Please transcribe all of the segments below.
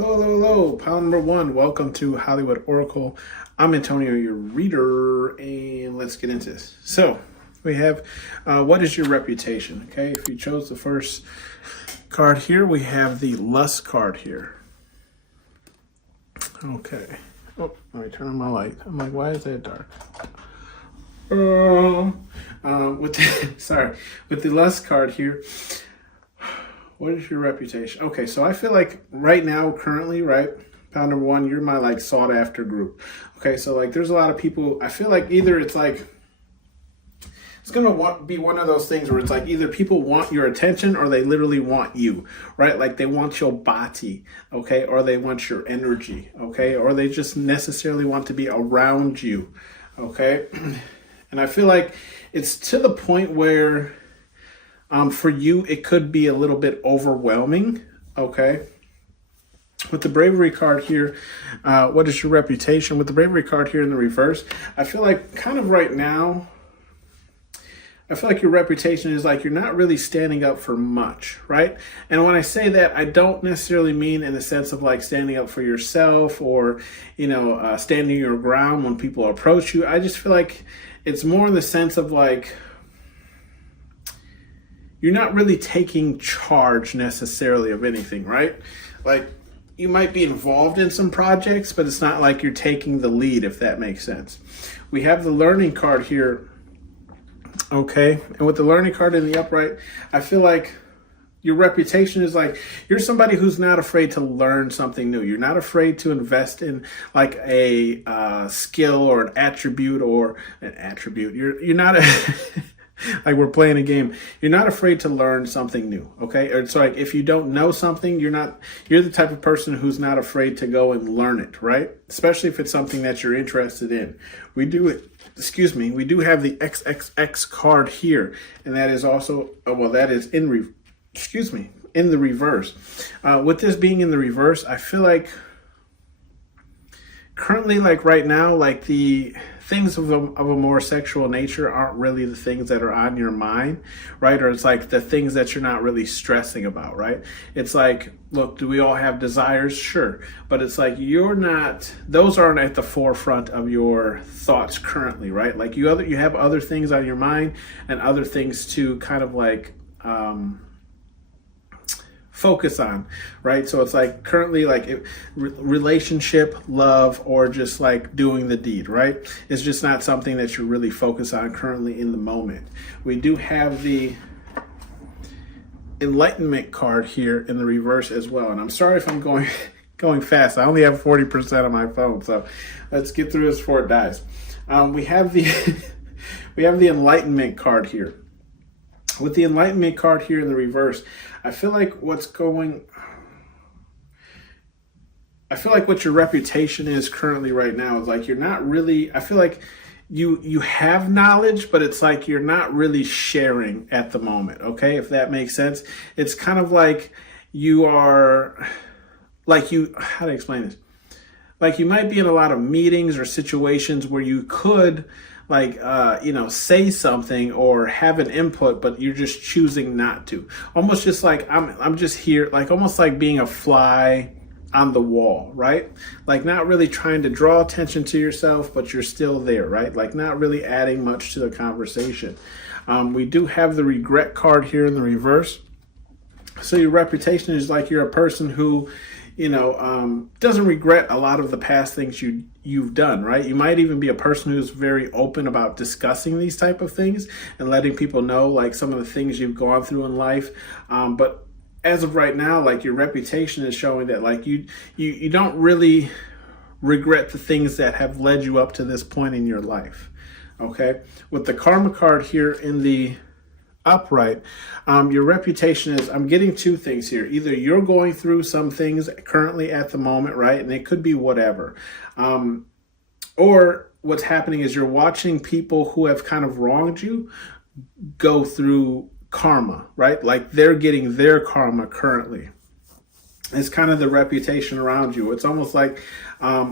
Hello, hello, hello. Pile number one. Welcome to Hollywood Oracle. I'm Antonio, your reader, and let's get into this. So, we have what is your reputation? Okay, if you chose the first card here, we have the Lust card here. Okay. Oh, let me turn on my light. I'm like, why is that dark? With the Lust card here. What is your reputation? Okay, so I feel like right now, currently, right, pile number one, you're my like sought after group. Okay, so like there's a lot of people, I feel like either it's like, it's gonna be one of those things where it's like either people want your attention or they literally want you, right? Like they want your body, okay, or they want your energy, okay, or they just necessarily want to be around you, okay? And I feel like it's to the point where for you, it could be a little bit overwhelming, okay? With the Bravery card here, what is your reputation? With the Bravery card here in the reverse, I feel like kind of right now, I feel like your reputation is like you're not really standing up for much, right? And when I say that, I don't necessarily mean in the sense of like standing up for yourself or, standing your ground when people approach you. I just feel like it's more in the sense of like, you're not really taking charge necessarily of anything, right? Like you might be involved in some projects, but it's not like you're taking the lead, if that makes sense. We have the Learning card here, okay? And with the Learning card in the upright, I feel like your reputation is like you're somebody who's not afraid to learn something new. You're not afraid to invest in like a skill or an attribute You're not a like we're playing a game. You're not afraid to learn something new, okay? Or it's like if you don't know something, you're the type of person who's not afraid to go and learn it, right? Especially if it's something that you're interested in. We do have the XXX card here, and that is also, that is in the reverse. With this being in the reverse, I feel like currently, like right now, like the things of a more sexual nature aren't really the things that are on your mind, right? Or it's like the things that you're not really stressing about, right? It's like, look, do we all have desires? Sure. But it's like those aren't at the forefront of your thoughts currently, right? Like you have other things on your mind and other things to kind of like, focus on, right? So it's like currently like relationship, love, or just like doing the deed, right? It's just not something that you're really focused on currently in the moment. We do have the Enlightenment card here in the reverse as well. And I'm sorry if I'm going fast. I only have 40% on my phone, so let's get through this before it dies. We have the Enlightenment card here. With the Enlightenment card here in the reverse, I feel like what your reputation is currently right now is like you're not really, I feel like you have knowledge, but it's like you're not really sharing at the moment, okay? If that makes sense. It's kind of like how to explain this? Like you might be in a lot of meetings or situations where you could say something or have an input, but you're just choosing not to. Almost just like I'm just here, like almost like being a fly on the wall, right? Like not really trying to draw attention to yourself, but you're still there, right? Like not really adding much to the conversation. We do have the Regret card here in the reverse. So your reputation is like you're a person who doesn't regret a lot of the past things you've done, right? You might even be a person who's very open about discussing these type of things and letting people know like some of the things you've gone through in life. But as of right now, like your reputation is showing that like you don't really regret the things that have led you up to this point in your life. Okay. With the Karma card here in the upright, your reputation is, I'm getting two things here. Either you're going through some things currently at the moment, right? And it could be whatever. Or what's happening is you're watching people who have kind of wronged you go through karma, right? Like they're getting their karma currently. It's kind of the reputation around you. It's almost like,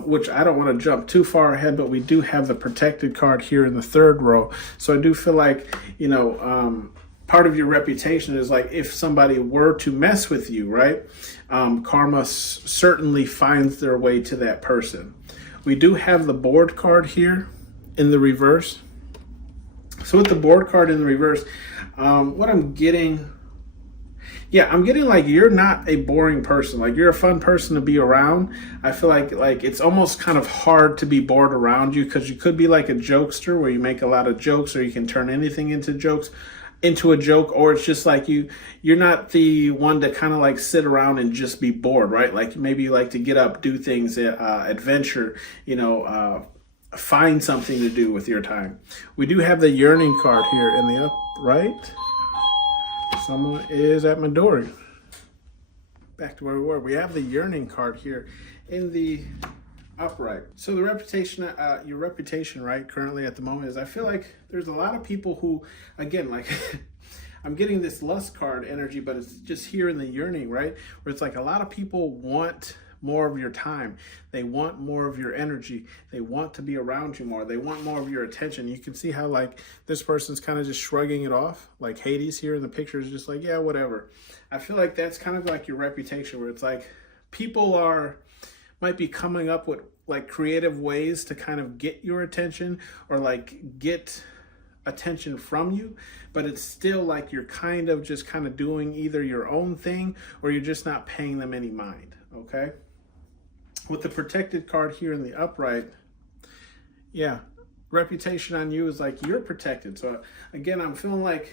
which I don't want to jump too far ahead, but we do have the Protected card here in the third row. So I do feel like, part of your reputation is like if somebody were to mess with you, right? Karma certainly finds their way to that person. We do have the board card here in the reverse. So with the board card in the reverse, what I'm getting, I'm getting like you're not a boring person. Like you're a fun person to be around. I feel like it's almost kind of hard to be bored around you because you could be like a jokester where you make a lot of jokes, or you can turn anything into a joke, or it's just like you're not the one to kind of like sit around and just be bored, right? Like maybe you like to get up, do things, adventure, find something to do with your time. We do have the yearning card here in the upright. Someone is at my door. Back to where we were. We have the yearning card here in the upright. So the reputation, your reputation, right, currently at the moment is, I feel like there's a lot of people who, again, like I'm getting this lust card energy, but it's just here in the yearning, right? Where it's like a lot of people want more of your time. They want more of your energy. They want to be around you more. They want more of your attention. You can see how like this person's kind of just shrugging it off. Like Hades here in the picture is just like, yeah, whatever. I feel like that's kind of like your reputation, where it's like people might be coming up with like creative ways to kind of get your attention, or like get attention from you, but it's still like you're kind of doing either your own thing, or you're just not paying them any mind. Okay. With the protected card here in the upright, reputation on you is like you're protected. So again, I'm feeling like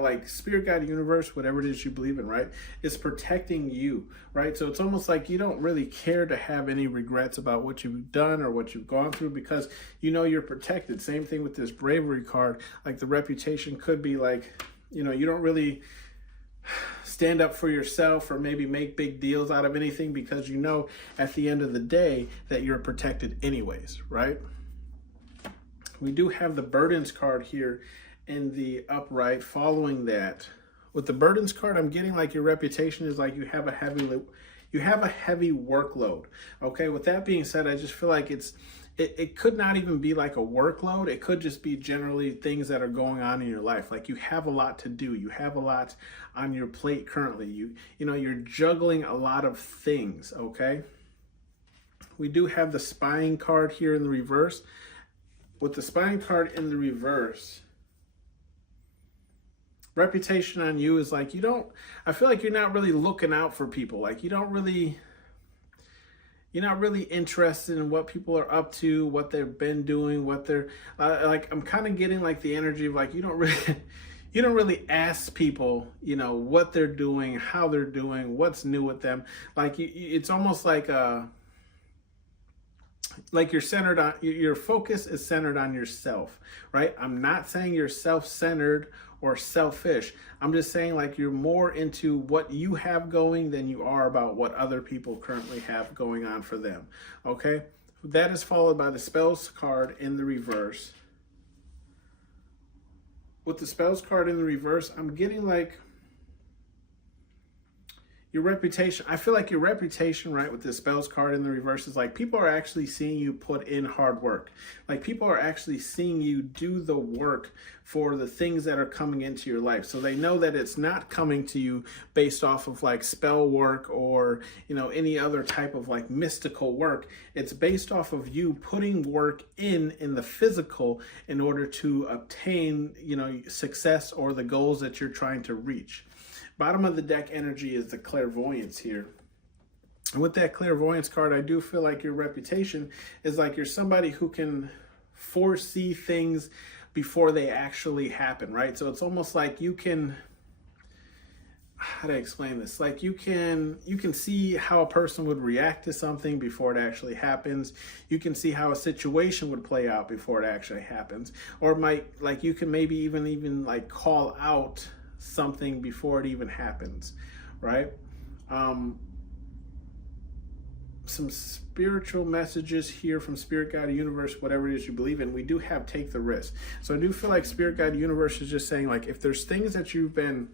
like spirit, guide, universe, whatever it is you believe in, right, is protecting you, right? So it's almost like you don't really care to have any regrets about what you've done or what you've gone through, because you're protected. Same thing with this bravery card. Like the reputation could be like, you don't really stand up for yourself or maybe make big deals out of anything, because at the end of the day that you're protected anyways, right? We do have the burdens card here in the upright. Following that, with the burdens card, I'm getting like your reputation is like you have a heavy workload. Okay, with that being said, I just feel like it could not even be like a workload. It could just be generally things that are going on in your life. Like you have a lot to do. You have a lot on your plate currently. You're juggling a lot of things, okay? We do have the spying card here in the reverse. With the spying card in the reverse, reputation on you is like I feel like you're not really looking out for people. Like you're not really interested in what people are up to, what they've been doing, what they're like. I'm kind of getting like the energy of like you don't really ask people, what they're doing, how they're doing, what's new with them. Like it's almost like you're centered on, your focus is centered on yourself, right? I'm not saying you're self-centered or selfish. I'm just saying like you're more into what you have going than you are about what other people currently have going on for them. Okay? That is followed by the spells card in the reverse. With the spells card in the reverse, I'm getting like your reputation. I feel like your reputation, right, with the spells card in the reverse is like people are actually seeing you put in hard work. Like people are actually seeing you do the work for the things that are coming into your life. So they know that it's not coming to you based off of like spell work or, any other type of like mystical work. It's based off of you putting work in the physical in order to obtain, success or the goals that you're trying to reach. Bottom of the deck energy is the clairvoyance here. And with that clairvoyance card, I do feel like your reputation is like you're somebody who can foresee things before they actually happen, right? So it's almost like you can, how do I explain this? Like you can see how a person would react to something before it actually happens. You can see how a situation would play out before it actually happens. Or you can maybe even like call out something before it even happens, right? Some spiritual messages here from Spirit Guide Universe, whatever it is you believe in. We do have take the risk. So I do feel like Spirit Guide Universe is just saying like if there's things that you've been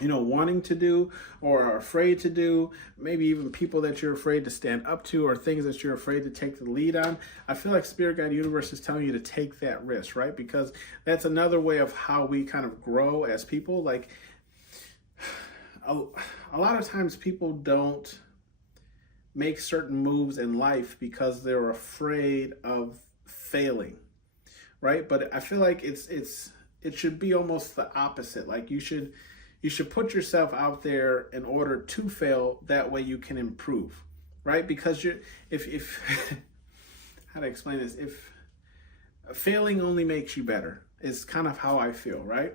wanting to do or are afraid to do, maybe even people that you're afraid to stand up to or things that you're afraid to take the lead on. I feel like Spirit Guide Universe is telling you to take that risk, right? Because that's another way of how we kind of grow as people. Like a lot of times people don't make certain moves in life because they're afraid of failing, right? But I feel like it should be almost the opposite. Like you should put yourself out there in order to fail. That way you can improve, right? Because if how to explain this? If failing only makes you better, is kind of how I feel, right?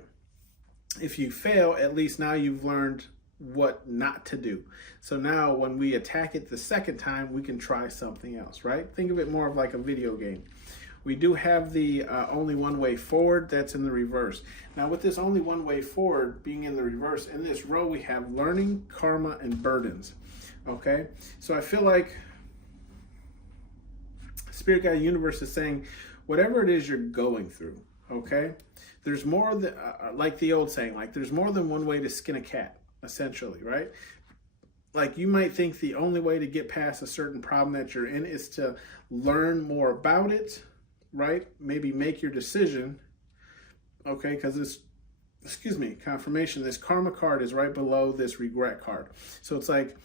If you fail, at least now you've learned what not to do. So now when we attack it the second time, we can try something else, right? Think of it more of like a video game. We do have the only one way forward, that's in the reverse. Now with this only one way forward being in the reverse, in this row we have learning, karma, and burdens. Okay, so I feel like Spirit Guide Universe is saying whatever it is you're going through, okay, there's more than, like the old saying, like there's more than one way to skin a cat, essentially, right? Like you might think the only way to get past a certain problem that you're in is to learn more about it, right? Maybe make your decision, okay? Because this, confirmation, this karma card is right below this regret card. So it's like,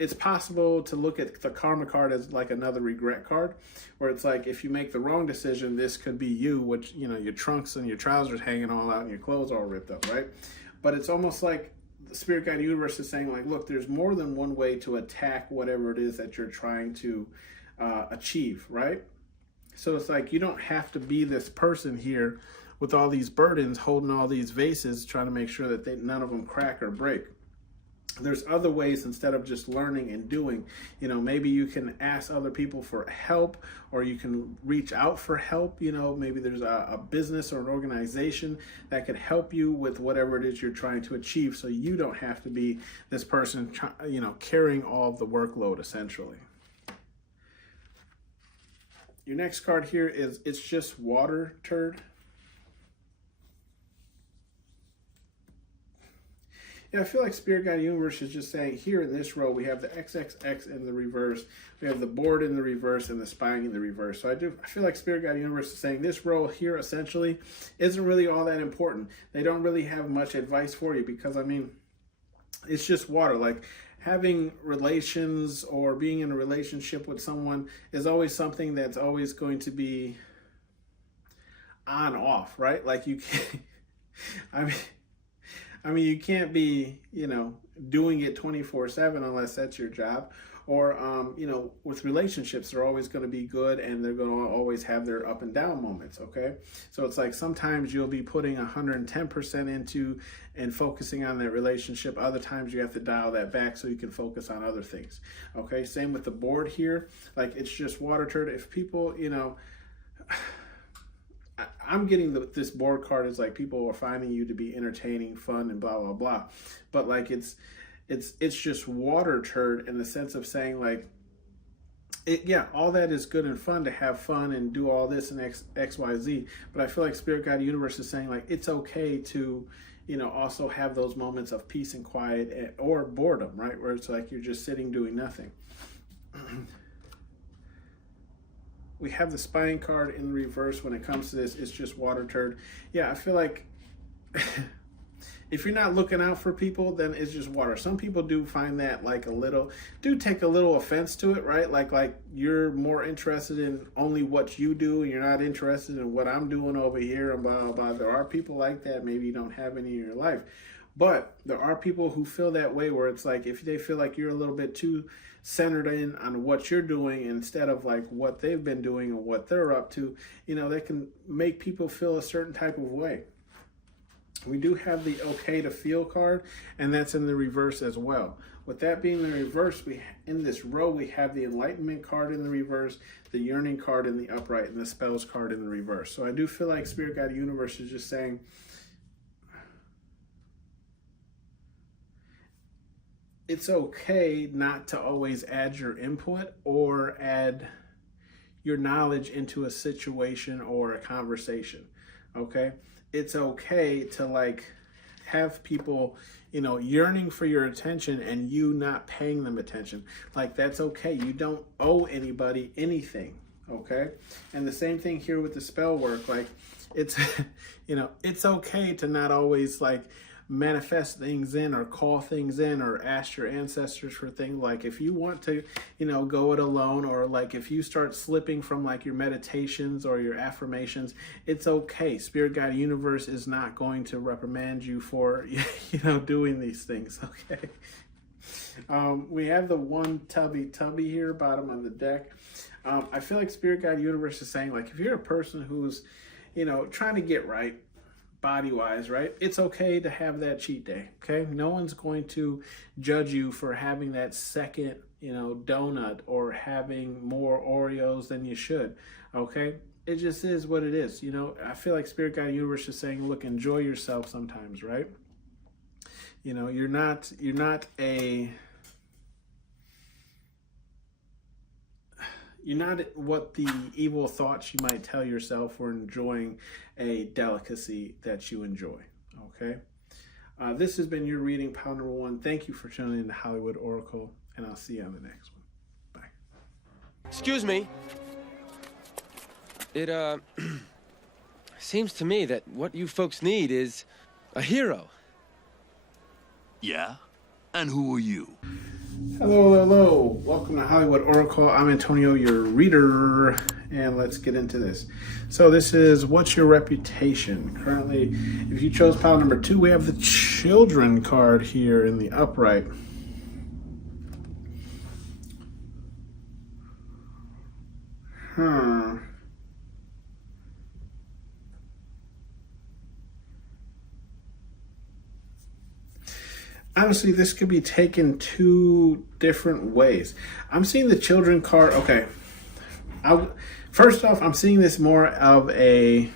it's possible to look at the karma card as like another regret card, where it's like, if you make the wrong decision, this could be you, which, your trunks and your trousers hanging all out and your clothes all ripped up, right? But it's almost like the Spirit Guide Universe is saying like, look, there's more than one way to attack whatever it is that you're trying to achieve, right? So it's like, you don't have to be this person here with all these burdens, holding all these vases, trying to make sure that none of them crack or break. There's other ways instead of just learning and doing. Maybe you can ask other people for help, or you can reach out for help. Maybe there's a business or an organization that could help you with whatever it is you're trying to achieve, so you don't have to be this person, carrying all of the workload, essentially. Your next card here is It's Just Water Turd. Yeah, I feel like Spirit Guide Universe is just saying here in this row, we have the XXX in the reverse, we have the board in the reverse, and the spine in the reverse. So I feel like Spirit Guide Universe is saying this row here essentially isn't really all that important. They don't really have much advice for you because, it's just water. Like having relations or being in a relationship with someone is always something that's always going to be on off, right? Like you can't, you can't be, doing it 24/7 unless that's your job. Or, with relationships, they're always going to be good and they're going to always have their up and down moments, okay? So it's like sometimes you'll be putting 110% into and focusing on that relationship. Other times you have to dial that back so you can focus on other things, okay? Same with the board here. Like It's Just Water Turd. If people, I'm getting this board card is like people are finding you to be entertaining, fun, and blah, blah, blah. But like it's just water turd in the sense of saying like, all that is good and fun to have fun and do all this and X, Y, Z. But I feel like Spirit Guide Universe is saying like, it's okay to, also have those moments of peace and quiet or boredom, right? Where it's like you're just sitting doing nothing. We have the spine card in the reverse when it comes to this. It's just water turd. Yeah, I feel like if you're not looking out for people, then it's just water. Some people do find that like take a little offense to it, right? Like you're more interested in only what you do and you're not interested in what I'm doing over here and blah, blah, blah. There are people like that. Maybe you don't have any in your life. But there are people who feel that way where it's like if they feel like you're a little bit too centered in on what you're doing instead of like what they've been doing or what they're up to, they can make people feel a certain type of way. We do have the okay to feel card, and that's in the reverse as well. With that being the reverse, in this row, we have the enlightenment card in the reverse, the yearning card in the upright, and the spells card in the reverse. So I do feel like Spirit Guide Universe is just saying, it's okay not to always add your input or add your knowledge into a situation or a conversation, okay? It's okay to like have people, yearning for your attention and you not paying them attention. Like, that's okay. You don't owe anybody anything. Okay. And the same thing here with the spell work. Like, it's, it's okay to not always like manifest things in or call things in or ask your ancestors for things. Like, if you want to, go it alone, or like if you start slipping from like your meditations or your affirmations, it's okay. Spirit guide universe is not going to reprimand you for, doing these things. Okay. We have the one tubby here, bottom of the deck. I feel like Spirit guide universe is saying, like, if you're a person who's, trying to get right, body-wise, right? It's okay to have that cheat day, okay? No one's going to judge you for having that second, donut or having more Oreos than you should, okay? It just is what it is, I feel like Spirit Guide Universe is saying, look, enjoy yourself sometimes, right? You're not what the evil thoughts you might tell yourself for enjoying a delicacy that you enjoy, okay? This has been your reading, pile number 1. Thank you for tuning in to Hollywood Oracle, and I'll see you on the next one. Bye. Excuse me. It, seems to me that what you folks need is a hero. Yeah? And who are you? Hello. Welcome to Hollywood Oracle. I'm Antonio, your reader, and let's get into this. So this is what's your reputation? Currently, if you chose pile number 2, we have the children card here in the upright. Honestly, this could be taken 2 different ways. I'm seeing the children card. Okay. First off, I'm seeing this more of a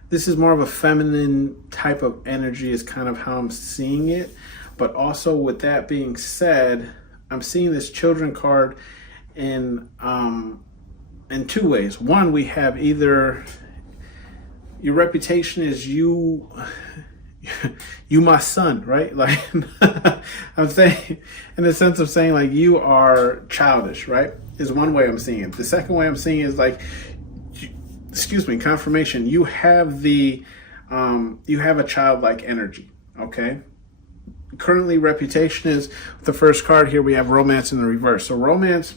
feminine type of energy is kind of how I'm seeing it. But also with that being said, I'm seeing this children card in 2 ways. One, we have either your reputation is you my son, right? Like, I'm saying, in the sense of saying, like, you are childish, right? Is one way I'm seeing it. The second way I'm seeing it is like, confirmation. You have a childlike energy, okay? Currently, reputation is the first card here. We have romance in the reverse. So romance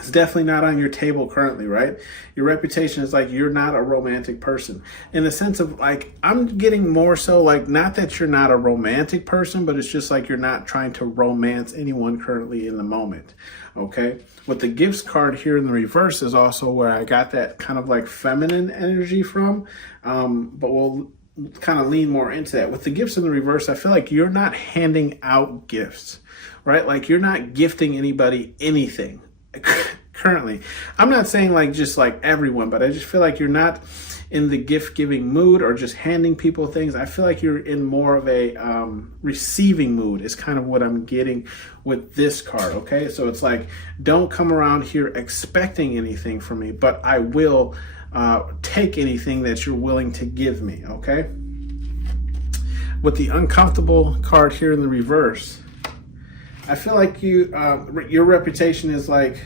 is definitely not on your table currently, right? Your reputation is like you're not a romantic person. In the sense of, like, I'm getting more so like, not that you're not a romantic person, but it's just like you're not trying to romance anyone currently in the moment, okay? With the gifts card here in the reverse is also where I got that kind of like feminine energy from, but we'll kind of lean more into that. With the gifts in the reverse, I feel like you're not handing out gifts, right? Like, you're not gifting anybody anything currently. I'm not saying like just like everyone, but I just feel like you're not in the gift giving mood or just handing people things. I feel like you're in more of a receiving mood is kind of what I'm getting with this card. Okay, so it's like, don't come around here expecting anything from me, but I will take anything that you're willing to give me. Okay, with the uncomfortable card here in the reverse, I feel like your reputation is like,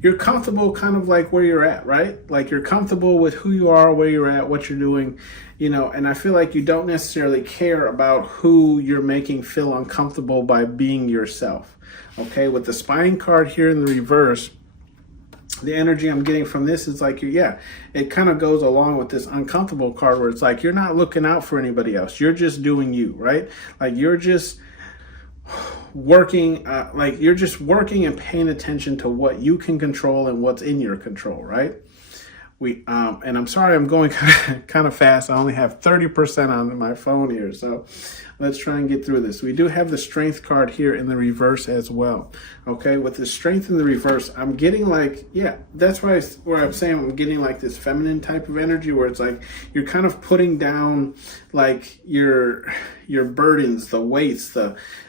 you're comfortable kind of like where you're at, right? Like, you're comfortable with who you are, where you're at, what you're doing, and I feel like you don't necessarily care about who you're making feel uncomfortable by being yourself. Okay, with the spine card here in the reverse, the energy I'm getting from this is like, it kind of goes along with this uncomfortable card where it's like, you're not looking out for anybody else. You're just doing you, right? Like, you're just working, and paying attention to what you can control and what's in your control, right? And I'm sorry, I'm going kind of fast. I only have 30% on my phone here, so let's try and get through this. We do have the strength card here in the reverse as well. Okay, with the strength in the reverse, I'm getting like, that's where I'm saying I'm getting like this feminine type of energy where it's like you're kind of putting down like your burdens, the weights,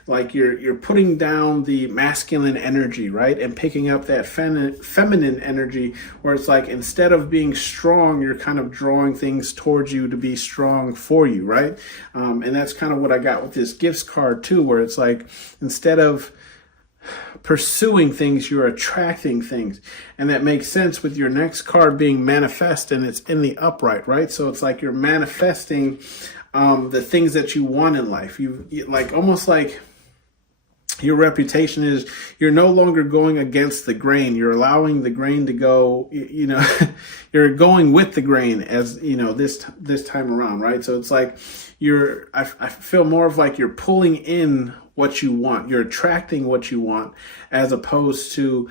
you're putting down the masculine energy, right? And picking up that feminine energy where it's like, instead of being strong, you're kind of drawing things towards you to be strong for you, right? And that's kind of what I got with this gifts card too, where it's like, instead of pursuing things, you're attracting things. And that makes sense with your next card being manifest, and it's in the upright, right? So it's like you're manifesting the things that you want in life. You like, almost like your reputation is, you're no longer going against the grain. You're allowing the grain to go, you're going with the grain, as this time around, right? So it's like I feel more of like you're pulling in what you want. You're attracting what you want, as opposed to,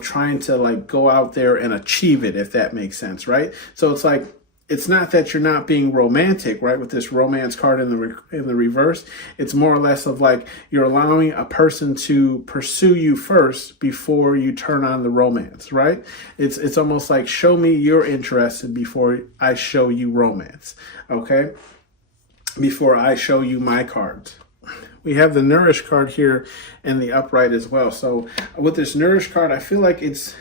trying to like go out there and achieve it, if that makes sense, right? So it's like, it's not that you're not being romantic, right? With this romance card in the reverse, it's more or less of like, you're allowing a person to pursue you first before you turn on the romance, right? It's almost like, show me you're interested before I show you romance, okay? Before I show you my cards. We have the Nourish card here in the upright as well. So with this Nourish card, I feel like it's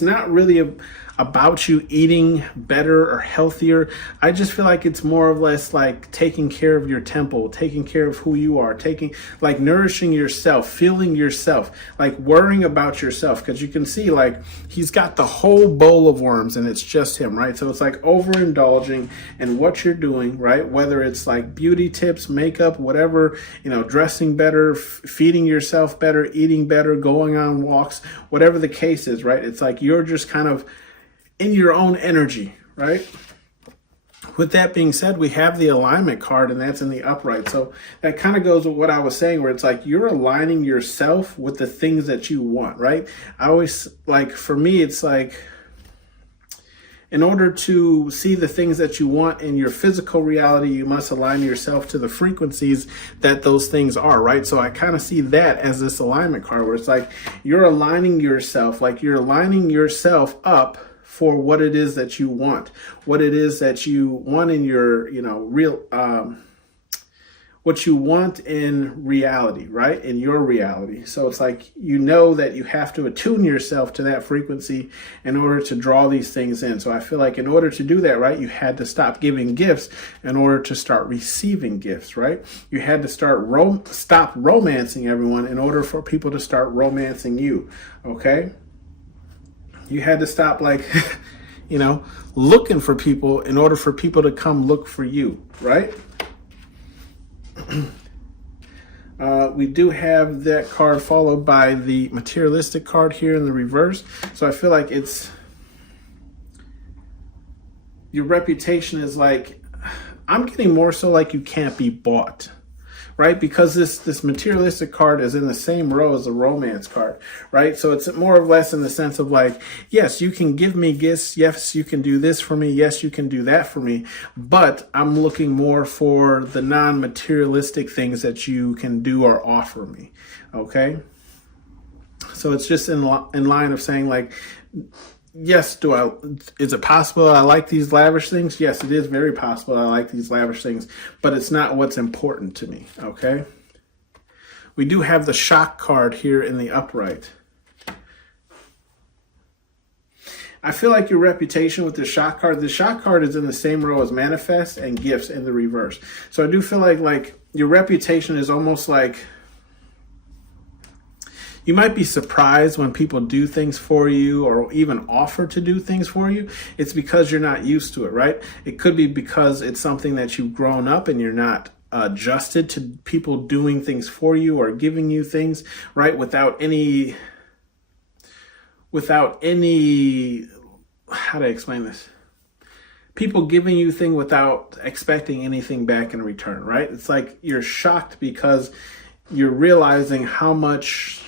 not really about you eating better or healthier. I just feel like it's more or less like taking care of your temple, taking care of who you are, like nourishing yourself, feeling yourself, like worrying about yourself. Because you can see, like, he's got the whole bowl of worms and it's just him, right? So it's like overindulging in what you're doing, right? Whether it's like beauty tips, makeup, whatever, dressing better, feeding yourself better, eating better, going on walks, whatever the case is, right? It's like you're just kind of in your own energy, right? With that being said, we have the alignment card, and that's in the upright. So that kind of goes with what I was saying, where it's like you're aligning yourself with the things that you want, right? I always, like, for me, it's like, in order to see the things that you want in your physical reality, you must align yourself to the frequencies that those things are, right? So I kind of see that as this alignment card, where it's like you're aligning yourself, up for what it is that you want, what it is that you want in your, what you want in reality, right? In your reality. So it's like, that you have to attune yourself to that frequency in order to draw these things in. So I feel like in order to do that, right, you had to stop giving gifts in order to start receiving gifts, right? You had to stop romancing everyone in order for people to start romancing you, okay? You had to stop, like, looking for people in order for people to come look for you, right? We do have that card followed by the materialistic card here in the reverse. So I feel like your reputation is like, I'm getting more so like you can't be bought, right? Because this materialistic card is in the same row as the romance card, right? So it's more or less in the sense of like, yes, you can give me gifts. Yes, you can do this for me. Yes, you can do that for me. But I'm looking more for the non-materialistic things that you can do or offer me, okay? So it's just in line of saying, like, yes, is it possible I like these lavish things? Yes, it is very possible I like these lavish things, but it's not what's important to me, okay? We do have the shock card here in the upright. I feel like your reputation with the shock card is in the same row as manifest and gifts in the reverse. So I do feel like your reputation is almost like, you might be surprised when people do things for you or even offer to do things for you. It's because you're not used to it, right? It could be because it's something that you've grown up and you're not adjusted to people doing things for you or giving you things, right? Without any, how do I explain this? People giving you things without expecting anything back in return, right? It's like you're shocked because you're realizing how much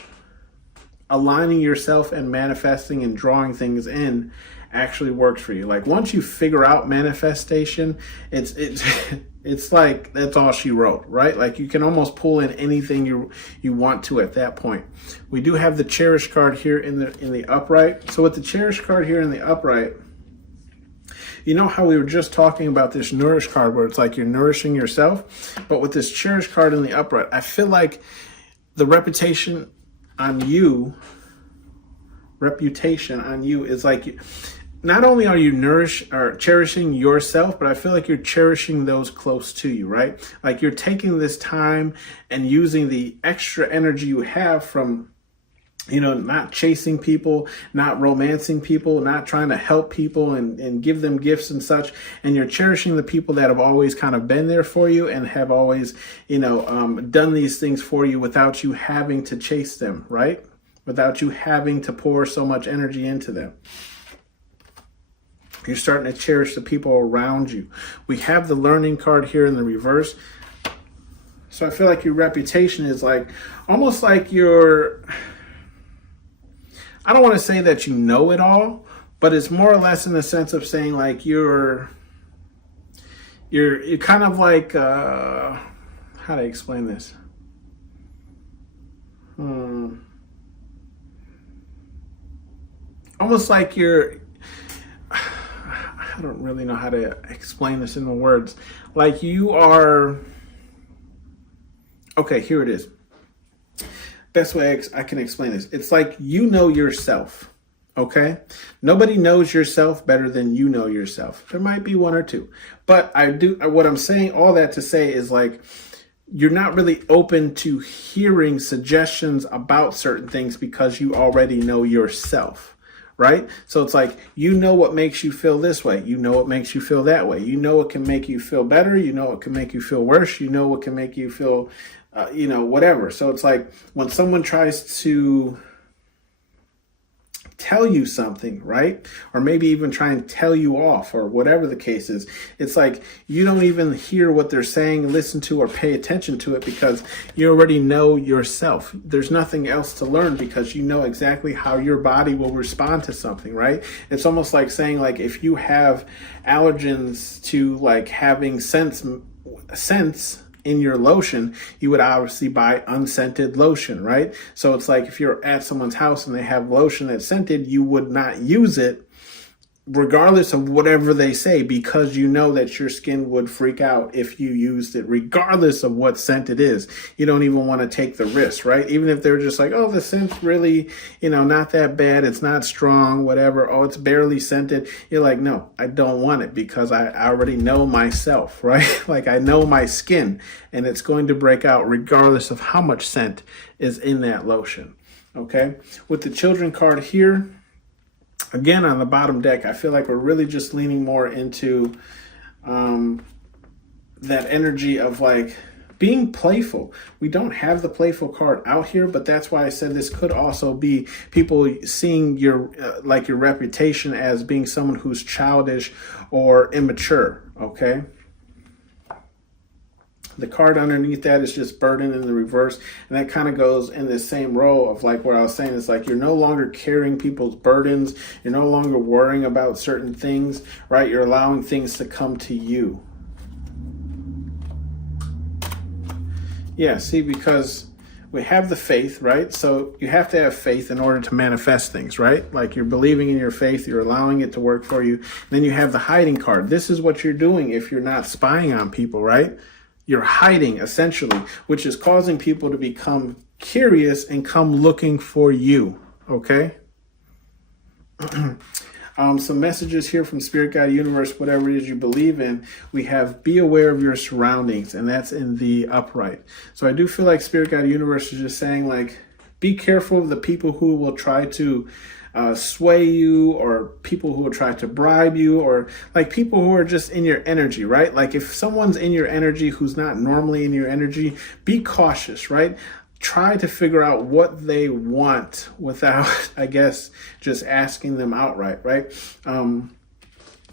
aligning yourself and manifesting and drawing things in actually works for you. Like, once you figure out manifestation, it's like that's all she wrote, right? Like, you can almost pull in anything you want to at that point. We do have the Cherish card here in the upright. So with the Cherish card here in the upright, you know how we were just talking about this Nourish card, where it's like you're nourishing yourself, but with this Cherish card in the upright, I feel like the reputation on you is like, not only are you cherishing yourself, but I feel like you're cherishing those close to you, right? Like you're taking this time and using the extra energy you have from, not chasing people, not romancing people, not trying to help people and give them gifts and such. And you're cherishing the people that have always kind of been there for you and have always, done these things for you without you having to chase them, right? Without you having to pour so much energy into them. You're starting to cherish the people around you. We have the learning card here in the reverse. So I feel like your reputation is like, almost like I don't want to say that you know it all, but it's more or less in the sense of saying like you're kind of like, how do I explain this? Almost like I don't really know how to explain this in the words. Like you are, okay, here it is. Best way I can explain this. It's like you know yourself, okay? Nobody knows yourself better than you know yourself. There might be one or two. But what I'm saying, all that to say is like, you're not really open to hearing suggestions about certain things because you already know yourself. Right? So it's like, what makes you feel this way. What makes you feel that way. What can make you feel better. What can make you feel worse. What can make you feel, whatever. So it's like when someone tries to tell you something, right? Or maybe even try and tell you off or whatever the case is. It's like you don't even hear what they're saying, listen to, or pay attention to it because you already know yourself. There's nothing else to learn because you know exactly how your body will respond to something, right? It's almost like saying like if you have allergens to like having scents in your lotion, you would obviously buy unscented lotion, right? So it's like if you're at someone's house and they have lotion that's scented, you would not use it regardless of whatever they say because you know that your skin would freak out if you used it regardless of what scent it is. You don't even want to take the risk, right? Even if they're just like, oh, the scent's really, not that bad. It's not strong, whatever. Oh, it's barely scented. You're like, no, I don't want it because I already know myself, right? Like I know my skin and it's going to break out regardless of how much scent is in that lotion. Okay. With the children card here, again, on the bottom deck, I feel like we're really just leaning more into that energy of like being playful. We don't have the playful card out here, but that's why I said this could also be people seeing your your reputation as being someone who's childish or immature. Okay. The card underneath that is just burden in the reverse. And that kind of goes in the same row of like what I was saying. It's like you're no longer carrying people's burdens. You're no longer worrying about certain things, right? You're allowing things to come to you. Yeah, see, because we have the faith, right? So you have to have faith in order to manifest things, right? Like you're believing in your faith, you're allowing it to work for you. Then you have the hiding card. This is what you're doing if you're not spying on people, right? You're hiding, essentially, which is causing people to become curious and come looking for you, okay? Some messages here from Spirit Guide Universe, whatever it is you believe in. We have be aware of your surroundings, and that's in the upright. So I do feel like Spirit Guide Universe is just saying, like, be careful of the people who will try to sway you, or people who will try to bribe you, or like people who are just in your energy, right? Like if someone's in your energy who's not normally in your energy, be cautious, right? Try to figure out what they want without, I guess, just asking them outright, right?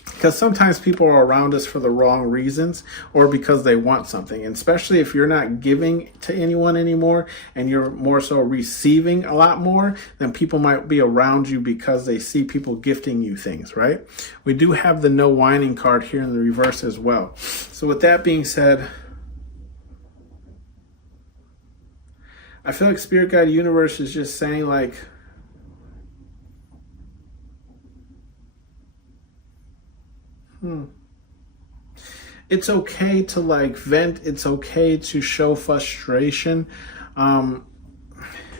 Because sometimes people are around us for the wrong reasons or because they want something. And especially if you're not giving to anyone anymore and you're more so receiving a lot more, then people might be around you because they see people gifting you things, right? We do have the no whining card here in the reverse as well. So with that being said, I feel like Spirit Guide Universe is just saying like, it's okay to like vent. It's okay to show frustration.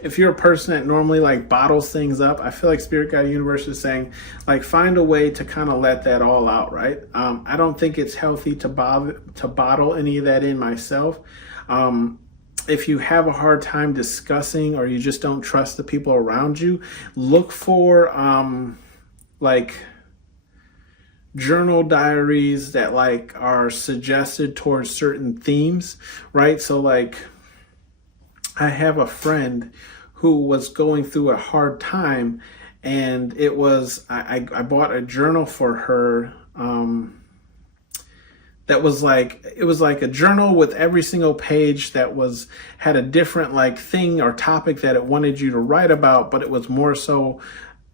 if you're a person that normally like bottles things up, I feel like Spirit Guide Universe is saying like find a way to kind of let that all out, right? I don't think it's healthy to bottle any of that in myself. If you have a hard time discussing or you just don't trust the people around you, look for like journal diaries that like are suggested towards certain themes, right? So like I have a friend who was going through a hard time, and it was I bought a journal for her that was like, it was like a journal with every single page that had a different like thing or topic that it wanted you to write about, but it was more so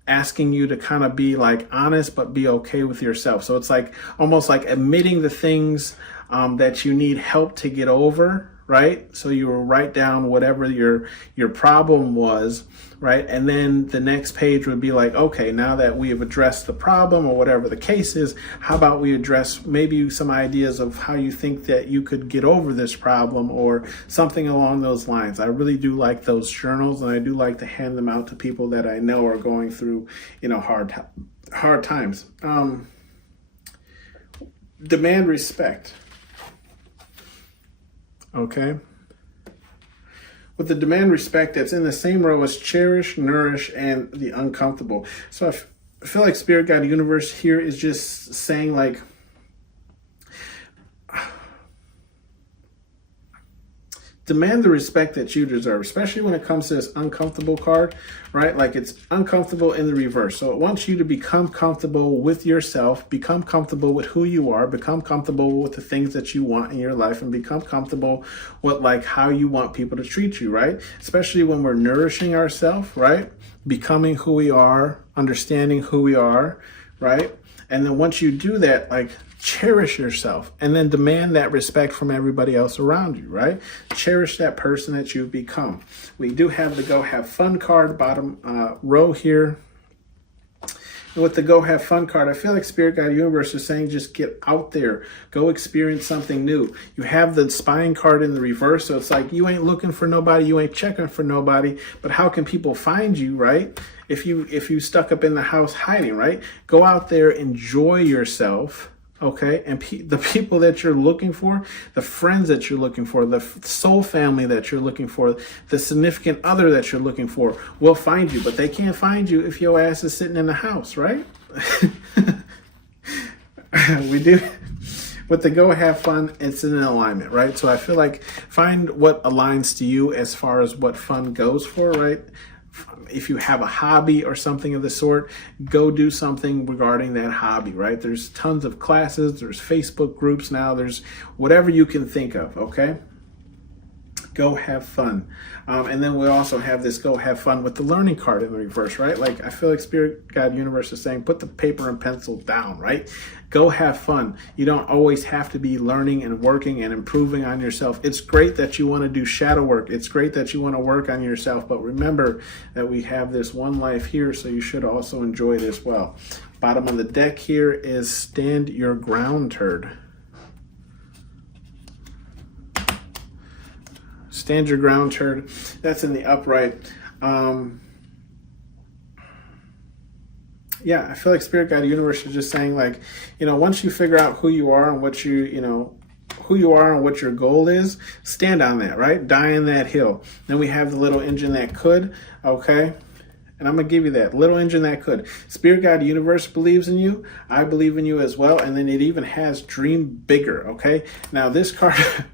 asking you to kind of be like honest but be okay with yourself. So it's like almost like admitting the things that you need help to get over, right? So you will write down whatever your problem was, right? And then the next page would be like, okay, now that we have addressed the problem or whatever the case is, how about we address maybe some ideas of how you think that you could get over this problem or something along those lines. I really do like those journals, and I do like to hand them out to people that I know are going through, hard times. Demand respect. Okay. With the demand respect, that's in the same row as cherish, nourish, and the uncomfortable. So I feel like Spirit Guide Universe here is just saying like, demand the respect that you deserve, especially when it comes to this uncomfortable card, right? Like it's uncomfortable in the reverse. So it wants you to become comfortable with yourself, become comfortable with who you are, become comfortable with the things that you want in your life, and become comfortable with like how you want people to treat you, right? Especially when we're nourishing ourselves, right? Becoming who we are, understanding who we are, right? And then once you do that, like cherish yourself and then demand that respect from everybody else around you, right? Cherish that person that you've become. We do have the Go Have Fun card, bottom row here. And with the Go Have Fun card, I feel like Spirit Guide Universe is saying just get out there, go experience something new. You have the Spine card in the reverse, so it's like you ain't looking for nobody, you ain't checking for nobody, but how can people find you, right? If you stuck up in the house hiding, right? Go out there, enjoy yourself. Okay, and the people that you're looking for, the friends that you're looking for, the soul family that you're looking for, the significant other that you're looking for will find you, but they can't find you if your ass is sitting in the house, right? We do. With the Go Have Fun, it's in alignment, right? So I feel like find what aligns to you as far as what fun goes for, right? If you have a hobby or something of the sort, go do something regarding that hobby, right? There's tons of classes, there's Facebook groups now, there's whatever you can think of, okay? Go have fun. And then we also have this Go Have Fun with the learning card in the reverse, right? Like I feel like Spirit Guide Universe is saying, put the paper and pencil down, right? Go have fun. You don't always have to be learning and working and improving on yourself. It's great that you want to do shadow work. It's great that you want to work on yourself, but remember that we have this one life here, so you should also enjoy it as well. Bottom of the deck here is Stand Your Ground, turd. Stand Your Ground, turd. That's in the upright. Yeah, I feel like Spirit Guide Universe is just saying like, once you figure out who you are and what who you are and what your goal is, stand on that, right? Die on that hill. Then we have the little engine that could, okay? And I'm going to give you that little engine that could. Spirit Guide Universe believes in you. I believe in you as well. And then it even has Dream Bigger, okay? Now this card...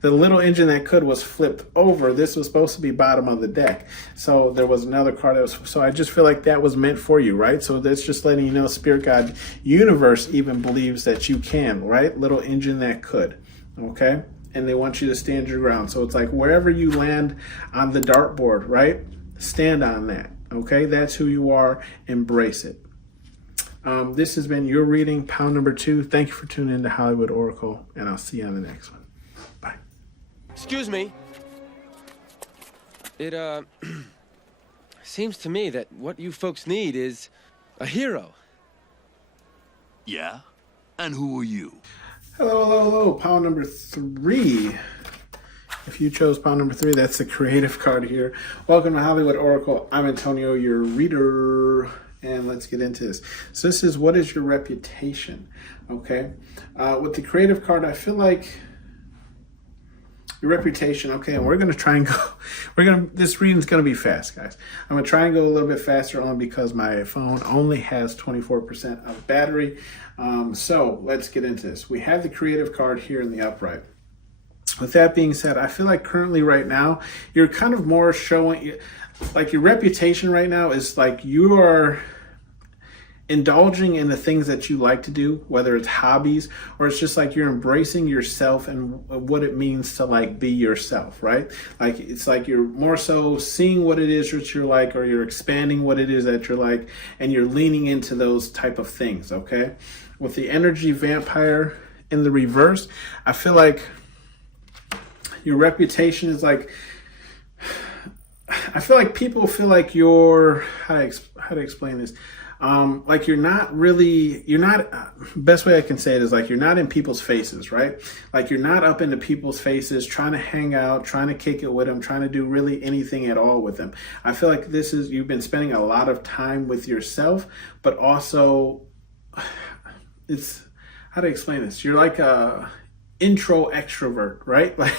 The little engine that could was flipped over. This was supposed to be bottom of the deck. So there was another card that was, so I just feel like that was meant for you, right? So that's just letting you know Spirit Guide Universe even believes that you can, right? Little engine that could, okay? And they want you to stand your ground. So it's like wherever you land on the dartboard, right? Stand on that, okay? That's who you are. Embrace it. This has been your reading, pound number 2. Thank you for tuning in to Hollywood Oracle, and I'll see you on the next one. Excuse me. It, seems to me that what you folks need is a hero. Yeah? And who are you? Hello, hello, hello. Pound number 3. If you chose pile number 3, that's the creative card here. Welcome to Hollywood Oracle. I'm Antonio, your reader. And let's get into this. So this is, what is your reputation? Okay. With the creative card, I feel like your reputation. Okay. And we're going to try and go, this reading's going to be fast, guys. I'm going to try and go a little bit faster only because my phone only has 24% of battery. So let's get into this. We have the creative card here in the upright. With that being said, I feel like currently right now, you're kind of more showing, like your reputation right now is like you are indulging in the things that you like to do, whether it's hobbies or it's just like you're embracing yourself and what it means to like be yourself, right? Like it's like you're more so seeing what it is that you're like, or you're expanding what it is that you're like, and you're leaning into those type of things, okay? With the energy vampire in the reverse, I feel like your reputation is like, I feel like people feel like you're, how to explain this? Like you're not, best way I can say it is like you're not in people's faces, right? Like you're not up into people's faces, trying to hang out, trying to kick it with them, trying to do really anything at all with them. I feel like you've been spending a lot of time with yourself, but also it's, how to explain this? You're like a intro extrovert, right? Like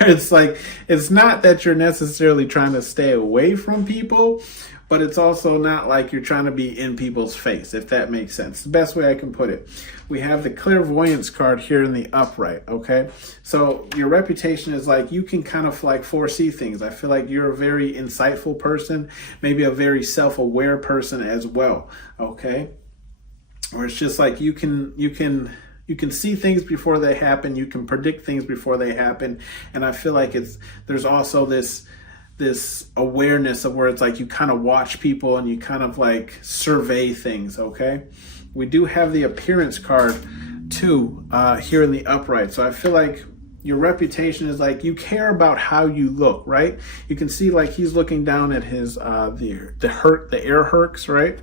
it's not that you're necessarily trying to stay away from people, but it's also not like you're trying to be in people's face, if that makes sense. The best way I can put it. We have the clairvoyance card here in the upright, okay? So your reputation is like you can kind of like foresee things. I feel like you're a very insightful person, maybe a very self-aware person as well, okay? Or it's just like you can see things before they happen. You can predict things before they happen. And I feel like there's also this awareness of where it's like you kind of watch people and you kind of like survey things, okay? We do have the appearance card too here in the upright. So I feel like your reputation is like you care about how you look, right? You can see like he's looking down at his the air hercs, right?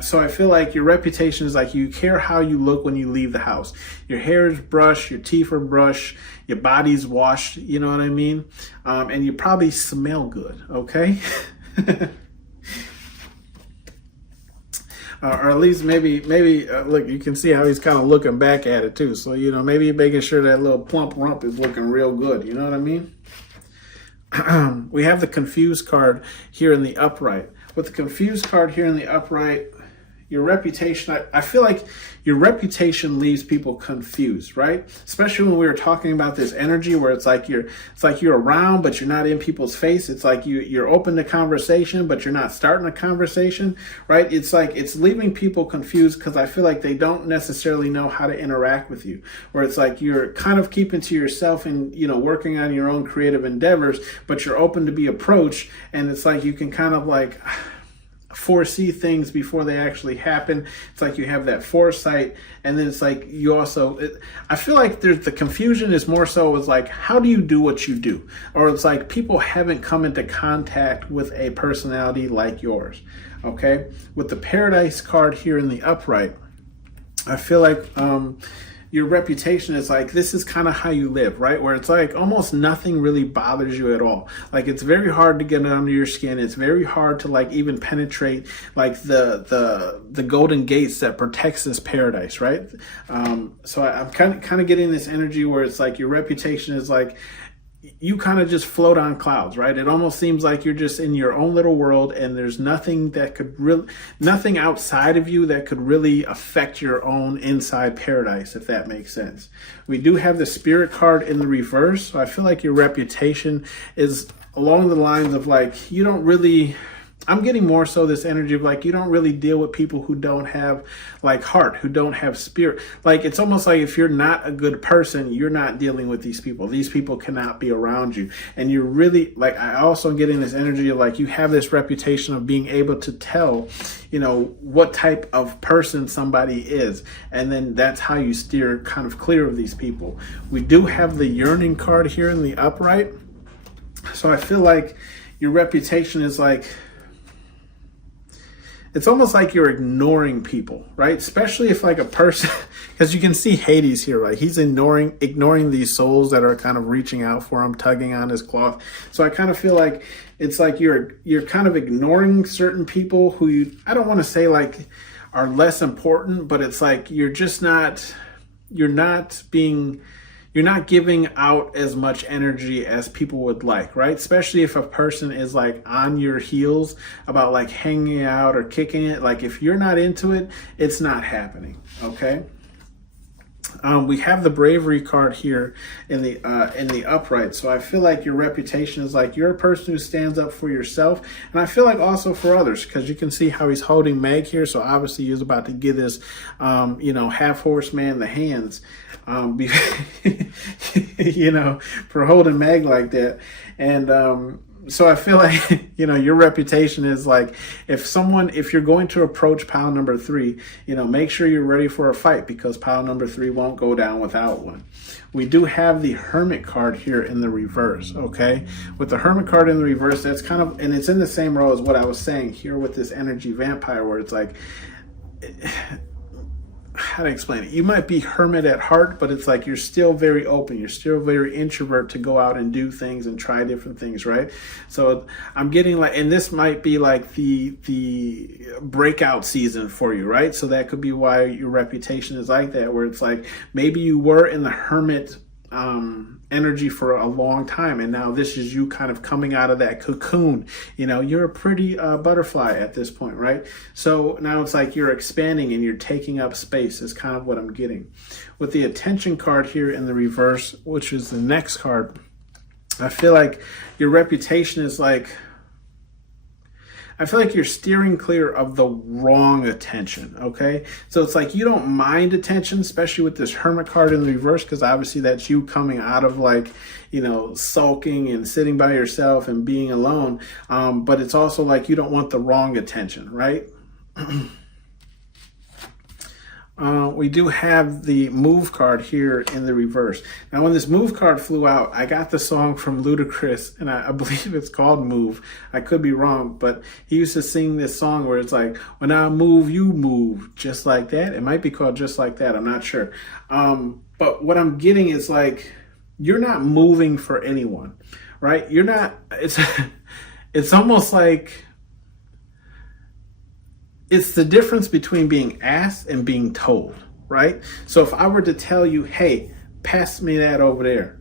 So I feel like your reputation is like you care how you look when you leave the house. Your hair is brushed, your teeth are brushed, your body's washed, you know what I mean? And you probably smell good, okay? Or at least maybe look, you can see how he's kind of looking back at it too. So, you know, maybe making sure that little plump rump is looking real good. You know what I mean? We have the confused card here in the upright. With the confused card here in the upright, your reputation, I feel like your reputation leaves people confused, right? Especially when we were talking about this energy where it's like you're around, but you're not in people's face. It's like you're open to conversation, but you're not starting a conversation, right? It's like it's leaving people confused because I feel like they don't necessarily know how to interact with you. Where it's like you're kind of keeping to yourself and, you know, working on your own creative endeavors, but you're open to be approached. And it's like you can kind of like foresee things before they actually happen. It's like you have that foresight, and then it's like you also I feel like the confusion is more so is like, how do you do what you do? Or it's like people haven't come into contact with a personality like yours, okay? With the paradise card here in the upright, I feel like your reputation is like, this is kind of how you live, right? Where it's like almost nothing really bothers you at all. Like it's very hard to get under your skin. It's very hard to like even penetrate like the golden gates that protects this paradise, right? So I'm kind of getting this energy where it's like your reputation is like you kind of just float on clouds, right? It almost seems like you're just in your own little world, and there's nothing outside of you that could really affect your own inside paradise, if that makes sense. We do have the spirit card in the reverse. So I feel like your reputation is along the lines of like, you don't really, I'm getting more so this energy of like, you don't really deal with people who don't have like heart, who don't have spirit. Like, it's almost like if you're not a good person, you're not dealing with these people. These people cannot be around you. And you're really like, I also get in this energy of like, you have this reputation of being able to tell, you know, what type of person somebody is. And then that's how you steer kind of clear of these people. We do have the yearning card here in the upright. So I feel like your reputation is like, it's almost like you're ignoring people, right? Especially if like a person, because you can see Hades here, right? He's ignoring these souls that are kind of reaching out for him, tugging on his cloth. So I kind of feel like it's like you're kind of ignoring certain people who I don't want to say like are less important, but it's like you're not giving out as much energy as people would like, right? Especially if a person is like on your heels about like hanging out or kicking it. Like if you're not into it, it's not happening, okay? We have the bravery card here in the upright. So I feel like your reputation is like you're a person who stands up for yourself. And I feel like also for others, because you can see how he's holding Meg here. So obviously he's about to give this, half horse man the hands, for holding Meg like that. And, so I feel like, your reputation is like, if you're going to approach pile number 3, make sure you're ready for a fight, because pile number 3 won't go down without one. We do have the Hermit card here in the reverse, okay? With the Hermit card in the reverse, that's kind of, and it's in the same row as what I was saying here with this energy vampire, where it's like, how to explain it? You might be hermit at heart, but it's like you're still very open. You're still very introvert to go out and do things and try different things, right? So I'm getting like, and this might be like the breakout season for you, right? So that could be why your reputation is like that, where it's like maybe you were in the hermit energy for a long time, and now this is you kind of coming out of that cocoon. You're a pretty butterfly at this point, right? So now it's like you're expanding and you're taking up space is kind of what I'm getting. With the attention card here in the reverse, which is the next card, I feel like your reputation is like, I feel like you're steering clear of the wrong attention, okay? So it's like you don't mind attention, especially with this Hermit card in the reverse, because obviously that's you coming out of like, sulking and sitting by yourself and being alone. But it's also like you don't want the wrong attention, right? We do have the move card here in the reverse. Now, when this move card flew out, I got the song from Ludacris, and I believe it's called Move. I could be wrong, but he used to sing this song where it's like, when I move, you move, just like that. It might be called Just Like That. I'm not sure. But what I'm getting is like, you're not moving for anyone, right? You're not, it's almost like, it's the difference between being asked and being told, right? So if I were to tell you, hey, pass me that over there,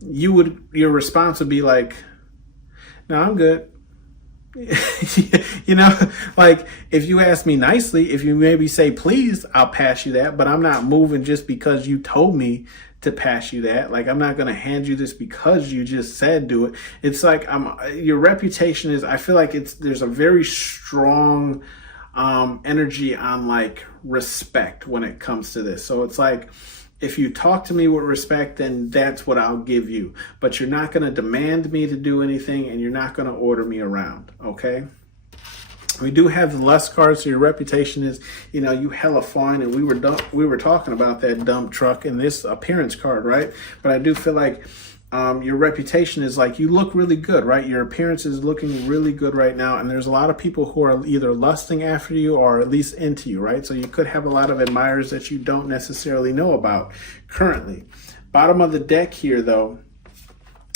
your response would be like, no, I'm good. Like if you ask me nicely, if you maybe say, please, I'll pass you that, but I'm not moving just because you told me to pass you that. Like, I'm not going to hand you this because you just said do it. It's like, your reputation is, I feel like there's a very strong energy on like respect when it comes to this. So it's like, if you talk to me with respect, then that's what I'll give you. But you're not going to demand me to do anything, and you're not going to order me around, okay? We do have the lust card, so your reputation is, you hella fine, and we were talking about that dump truck in this appearance card, right? But I do feel like your reputation is like you look really good, right? Your appearance is looking really good right now, and there's a lot of people who are either lusting after you or at least into you, right? So you could have a lot of admirers that you don't necessarily know about currently. Bottom of the deck here, though,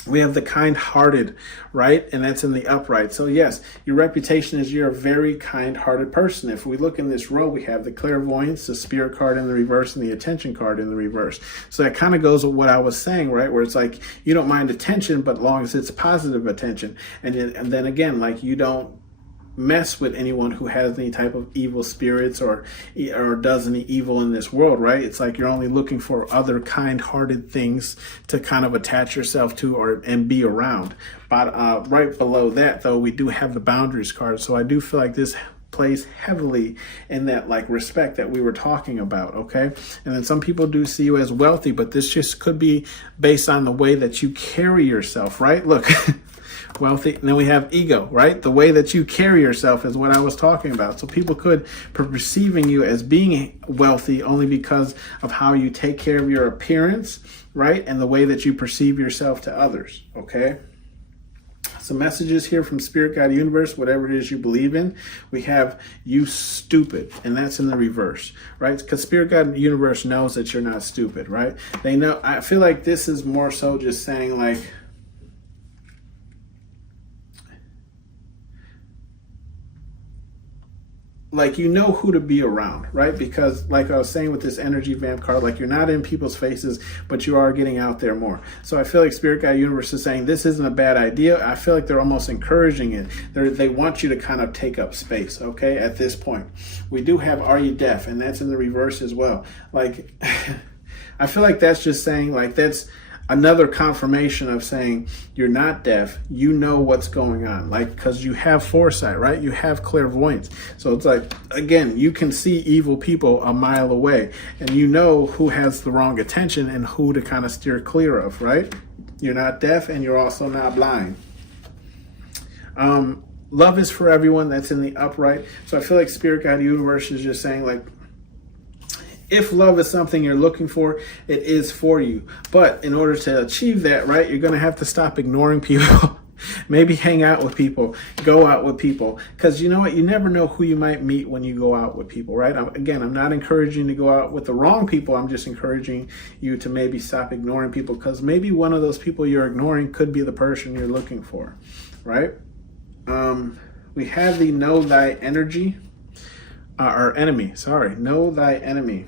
we have the kind-hearted, right? And that's in the upright. So yes, your reputation is you're a very kind-hearted person. If we look in this row, we have the clairvoyance, the spirit card in the reverse, and the attention card in the reverse. So that kind of goes with what I was saying, right? Where it's like, you don't mind attention, but as long as it's positive attention. And then again, like you don't mess with anyone who has any type of evil spirits or does any evil in this world, right? It's like you're only looking for other kind-hearted things to kind of attach yourself to and be around. But right below that, though, we do have the boundaries card. So I do feel like this plays heavily in that like respect that we were talking about, okay? And then some people do see you as wealthy, but this just could be based on the way that you carry yourself, right? Look. Wealthy. And then we have ego, right? The way that you carry yourself is what I was talking about. So people could be perceiving you as being wealthy only because of how you take care of your appearance, right? And the way that you perceive yourself to others, okay? some messages here from Spirit Guide Universe, whatever it is you believe in. We have you stupid, and that's in the reverse, right? Because Spirit Guide Universe knows that you're not stupid, right? They know. I feel like this is more so just saying like you know who to be around, right? Because like I was saying with this energy vamp card, like you're not in people's faces, but you are getting out there more. So I feel like Spirit Guide Universe is saying this isn't a bad idea. I feel like they're almost encouraging it. They want you to kind of take up space, okay, at this point. We do have Are You Deaf? And that's in the reverse as well. Like, I feel like that's just saying, like, that's another confirmation of saying you're not deaf, you know what's going on, like, because you have foresight, right? You have clairvoyance. So it's like, again, you can see evil people a mile away, and you know who has the wrong attention and who to kind of steer clear of, right? You're not deaf, and you're also not blind. Love is for everyone. That's in the upright. So I feel like Spirit Guide Universe is just saying, like, if love is something you're looking for, it is for you. But in order to achieve that, right, you're going to have to stop ignoring people. Maybe hang out with people, go out with people. Because you know what? You never know who you might meet when you go out with people, right? I'm not encouraging you to go out with the wrong people. I'm just encouraging you to maybe stop ignoring people, because maybe one of those people you're ignoring could be the person you're looking for, right? We have the know thy energy. Or enemy, sorry. Know thy enemy.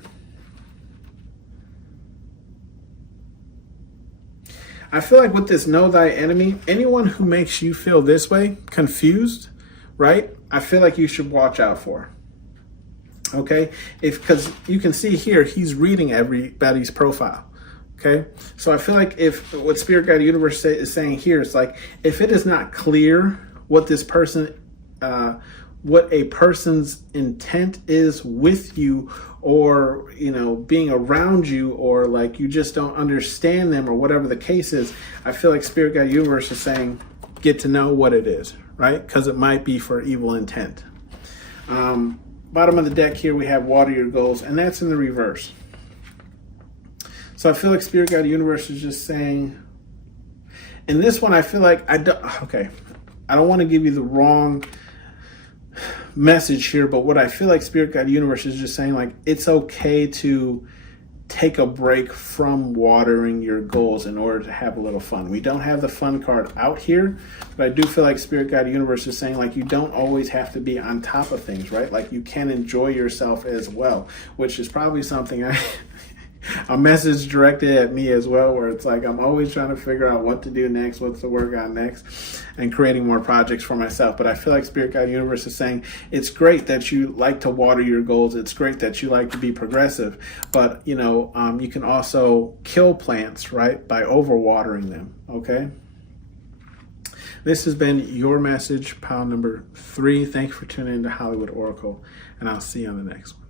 I feel like with this know thy enemy, anyone who makes you feel this way, confused, right? I feel like you should watch out for. Okay? Because you can see here, he's reading everybody's profile. Okay? So I feel like if what Spirit Guide Universe is saying here is like, if it is not clear what this person what a person's intent is with you, or, you know, being around you, or like you just don't understand them, or whatever the case is, I feel like Spirit Guide Universe is saying, get to know what it is, right? Because it might be for evil intent. Bottom of the deck here, we have water your goals, and that's in the reverse. So I feel like Spirit Guide Universe is just saying, in this one, I feel like I don't want to give you the wrong message here, but what I feel like Spirit Guide Universe is just saying, like, it's okay to take a break from watering your goals in order to have a little fun. We don't have the fun card out here, but I do feel like Spirit Guide Universe is saying, like, you don't always have to be on top of things, right? Like, you can enjoy yourself as well, which is probably something a message directed at me as well, where it's like I'm always trying to figure out what to do next, what to work on next, and creating more projects for myself. But I feel like Spirit Guide Universe is saying it's great that you like to water your goals. It's great that you like to be progressive, but you know, you can also kill plants, right, by overwatering them. Okay. This has been your message, pile number 3. Thank you for tuning into Hollywood Oracle, and I'll see you on the next one.